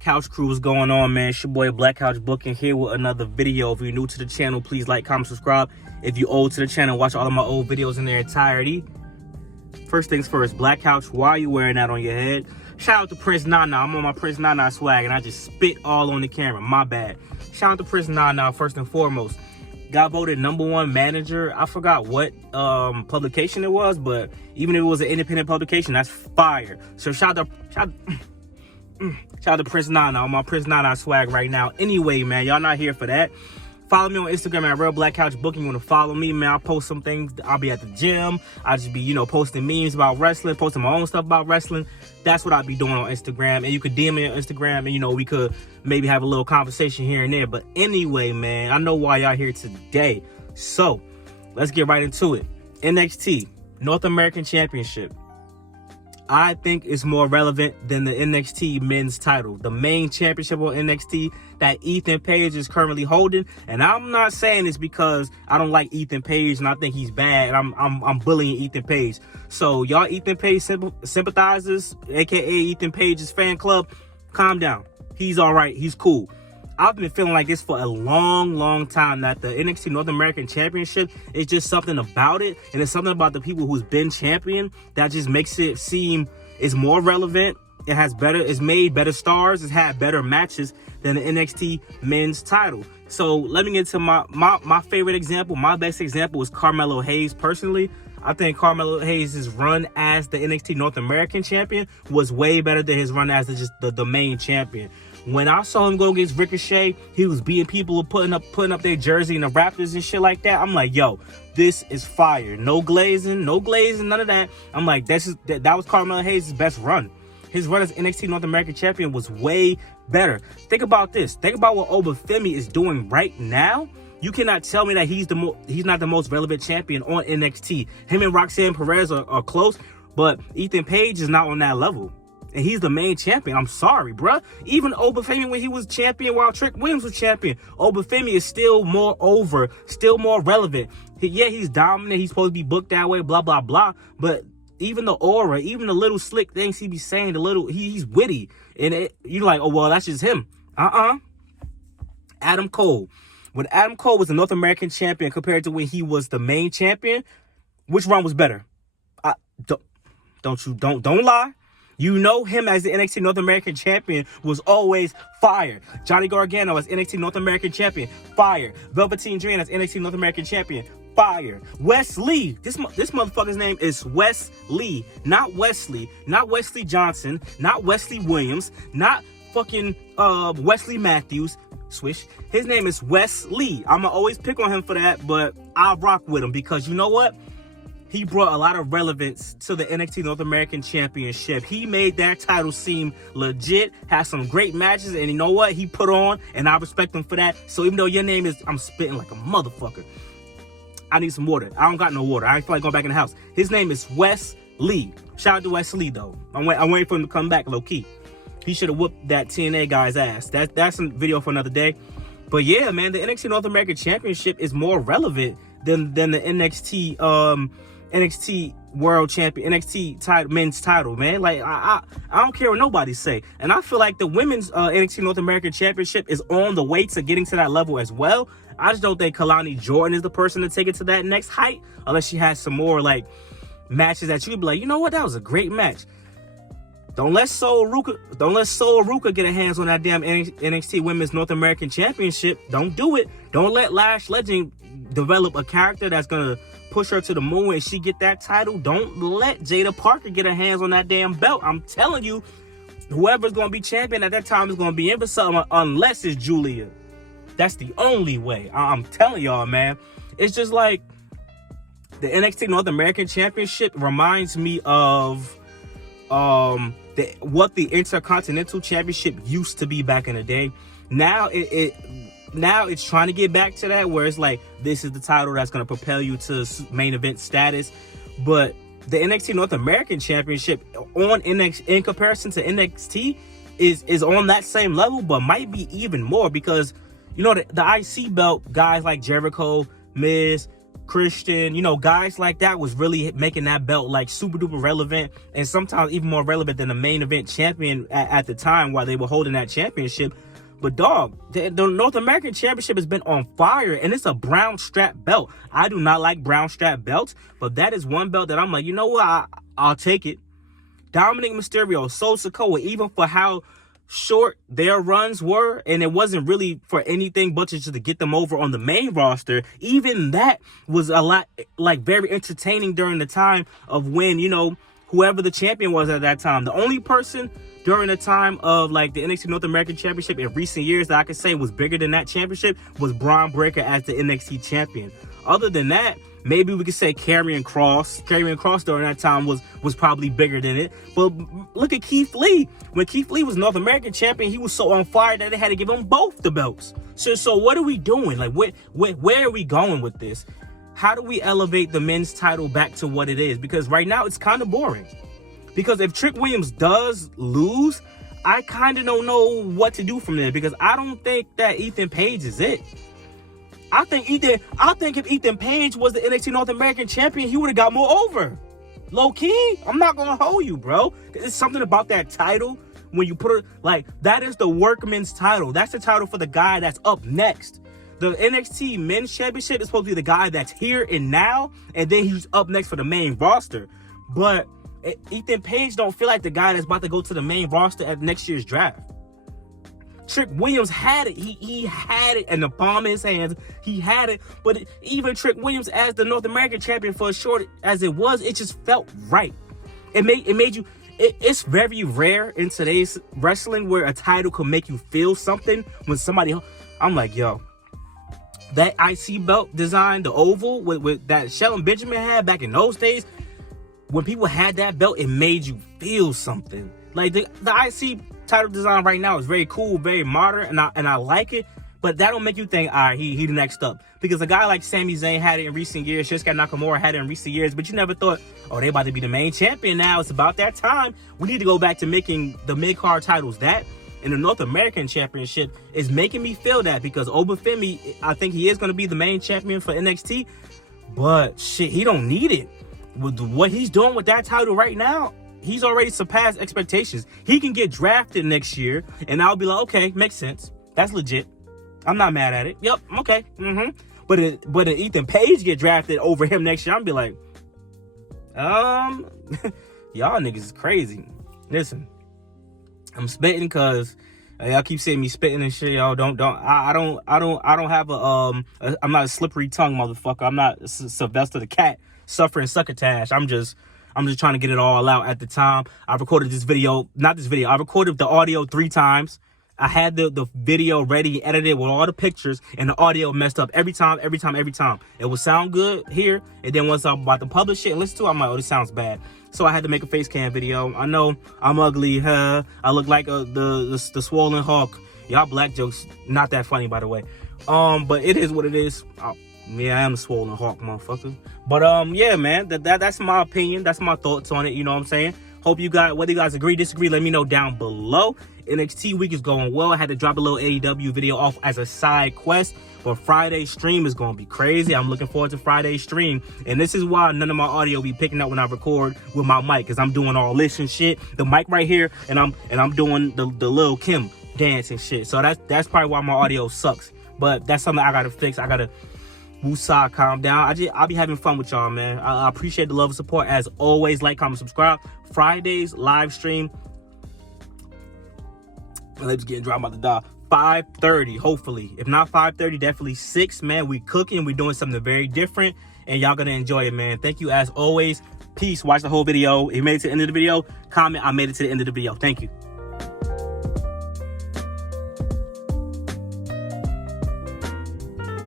Couch crew, what's going on, man? It's your boy Black Couch Booking here with another video. If you're new to the channel, please like, comment, subscribe. If you're old to the channel, watch all of my old videos in their entirety. First things first, Black Couch, why are you wearing that on your head? Shout out to Prince Nana. I'm on my Prince Nana swag and I just spit all on the camera. My bad. Shout out to Prince Nana first and foremost. Got voted #1 manager. I forgot what publication it was, but even if it was an independent publication, that's fire. So shout out to Prince Nana on my Prince Nana swag right now. Anyway, man, y'all not here for that. Follow me on Instagram at Real Black Couch Booking. You want to follow me, man? I'll post some things. I'll be at the gym. I'll just be, posting memes about wrestling, posting my own stuff about wrestling. That's what I'll be doing on Instagram. And you could DM me on Instagram and, we could maybe have a little conversation here and there. But anyway, man, I know why y'all here today. So let's get right into it. NXT, North American Championship. I think it's more relevant than the NXT men's title, the main championship on NXT that Ethan Page is currently holding. And I'm not saying this because I don't like Ethan Page and I think he's bad. I'm bullying Ethan Page. So y'all Ethan Page sympathizers, aka Ethan Page's fan club, calm down. He's all right. He's cool. I've been feeling like this for a long time, that the NXT North American Championship is just something about it. And it's something about the people who's been champion that just makes it seem it's more relevant. It's made better stars. It's had better matches than the NXT men's title. So let me get to my favorite example. My best example is Carmelo Hayes. Personally, I think Carmelo Hayes' run as the NXT North American champion was way better than his run as the main champion. When I saw him go against Ricochet, he was beating people, putting up their jersey in the Raptors and shit like that. I'm like, yo, this is fire. No glazing, none of that. I'm like, that was Carmelo Hayes' best run. His run as NXT North American champion was way better. Think about this. Think about what ObiWan is doing right now. You cannot tell me that he's not the most relevant champion on NXT. Him and Roxanne Perez are close, but Ethan Page is not on that level. And he's the main champion. I'm sorry, bruh. Even ObiWan, when he was champion while Trick Williams was champion, ObiWan is still more over, still more relevant. Yeah, he's dominant. He's supposed to be booked that way, blah, blah, blah. But even the aura, even the little slick things he be saying, he's witty. And you're like, oh, well, that's just him. Adam Cole. When Adam Cole was the North American champion compared to when he was the main champion, which run was better? Don't lie. Him as the NXT North American champion was always fire. Johnny Gargano as NXT North American champion, fire. Velveteen Dream as NXT North American champion, fire. Wesley, this motherfucker's name is Wes Lee, not Wesley Johnson, not Wesley Williams, not fucking Wesley Matthews. Swish. His name is Wes Lee. I'ma always pick on him for that, but I'll rock with him because you know what? He brought a lot of relevance to the NXT North American Championship. He made that title seem legit, had some great matches, and you know what? He put on, and I respect him for that. So even though your name is, I'm spitting like a motherfucker. I need some water. I don't got no water. I feel like going back in the house. His name is Wes Lee. Shout out to Wes Lee, though. I'm waiting for him to come back, low-key. He should have whooped that TNA guy's ass. That's a video for another day. But yeah, man, the NXT North American Championship is more relevant than the NXT World Champion, NXT men's title, man. Like, I don't care what nobody say. And I feel like the women's NXT North American Championship is on the way to getting to that level as well. I just don't think Kalani Jordan is the person to take it to that next height, unless she has some more, like, matches that you'd be like, you know what, that was a great match. Don't let Sol Ruka get her hands on that damn NXT Women's North American Championship. Don't do it. Don't let Lash Legend develop a character that's going to push her to the moon and she get that title. Don't let Jada Parker get her hands on that damn belt. I'm telling you, whoever's going to be champion at that time is going to be in for something unless it's Julia. That's the only way. I'm telling y'all, man. It's just like the NXT North American Championship reminds me of what the Intercontinental Championship used to be back in the day. Now now it's trying to get back to that where it's like, this is the title that's going to propel you to main event status. But the NXT North American Championship in comparison to NXT is on that same level, but might be even more because, the IC belt, guys like Jericho, Miz, Christian, you know, guys like that was really making that belt like super duper relevant, and sometimes even more relevant than the main event champion at the time while they were holding that championship. But dog, the North American Championship has been on fire, and it's a brown strap belt. I do not like brown strap belts, but that is one belt that I'm like, you know what, I'll take it. Dominic Mysterio, Solo Sikoa, even for how short their runs were, and it wasn't really for anything but just to get them over on the main roster, even that was a lot, like, very entertaining during the time of when, you know, whoever the champion was at that time. The only person during the time of, like, the NXT North American Championship in recent years that I could say was bigger than that championship was Braun Breaker as the NXT champion. Other than that, maybe we could say Karrion Kross. Karrion Kross during that time was probably bigger than it. But look at Keith Lee. When Keith Lee was North American champion, he was so on fire that they had to give him both the belts. So what are we doing? Like, where are we going with this? How do we elevate the men's title back to what it is? Because right now it's kind of boring. Because if Trick Williams does lose, I kind of don't know what to do from there. Because I don't think that Ethan Page is it. I think if Ethan Page was the NXT North American champion, he would have got more over. Low key, I'm not gonna hold you, bro. It's something about that title when you put it like that is the workman's title. That's the title for the guy that's up next. The NXT Men's Championship is supposed to be the guy that's here and now, and then he's up next for the main roster. But Ethan Page don't feel like the guy that's about to go to the main roster at next year's draft. Trick Williams had it. He had it in the palm of his hands. He had it. But even Trick Williams as the North American champion, for as short as it was, it just felt right. It made you. It's very rare in today's wrestling where a title can make you feel something when somebody. I'm like, yo, that IC belt design, the oval with that Shelton Benjamin had back in those days. When people had that belt, it made you feel something. Like the IC title design right now is very cool, very modern, and I like it. But that don't make you think, all right, he the next up. Because a guy like Sami Zayn had it in recent years, Shinsuke Nakamura had it in recent years, but you never thought, oh, they about to be the main champion now. It's about that time. We need to go back to making the mid-card titles that. And the North American Championship is making me feel that because Obafemi, I think he is going to be the main champion for NXT. But shit, he don't need it. With what he's doing with that title right now, he's already surpassed expectations. He can get drafted next year, and I'll be like, okay, makes sense. That's legit. I'm not mad at it. Yep, okay. But if Ethan Page get drafted over him next year, I'll be like, y'all niggas is crazy. Listen, I'm spitting because y'all keep saying me spitting and shit. Y'all I don't have I'm not a slippery tongue motherfucker. I'm not Sylvester the Cat suffering succotash. I'm just trying to get it all out at the time. I recorded this video, I recorded the audio 3 times. I had the video ready, edited with all the pictures, and the audio messed up every time. It would sound good here, and then once I'm about to publish it and listen to it, I'm like, oh, this sounds bad. So I had to make a face cam video. I know I'm ugly, I look like the swollen Hulk. Y'all black jokes, not that funny, by the way. But it is what it is. Yeah, I am a swollen Hulk, motherfucker. But yeah, man, that's my opinion. That's my thoughts on it. You know what I'm saying? Hope you guys, whether you guys agree, disagree, let me know down below. NXT week is going well. I had to drop a little AEW video off as a side quest, but Friday's stream is going to be crazy. I'm looking forward to Friday's stream, and this is why none of my audio be picking up when I record with my mic, because I'm doing all this and shit. The mic right here, and I'm doing the Lil Kim dance and shit. So that's probably why my audio sucks. But that's something I gotta fix. I gotta woosah, calm down. I'll be having fun with y'all, man. I appreciate the love and support as always. Like, comment, subscribe. Friday's live stream. My lips getting dry, I'm about to die. 5:30, hopefully. If not 5:30, definitely 6, man. We cooking. We doing something very different, and y'all gonna enjoy it, man. Thank you as always. Peace. Watch the whole video. If you made it to the end of the video, comment, I made it to the end of the video. Thank you.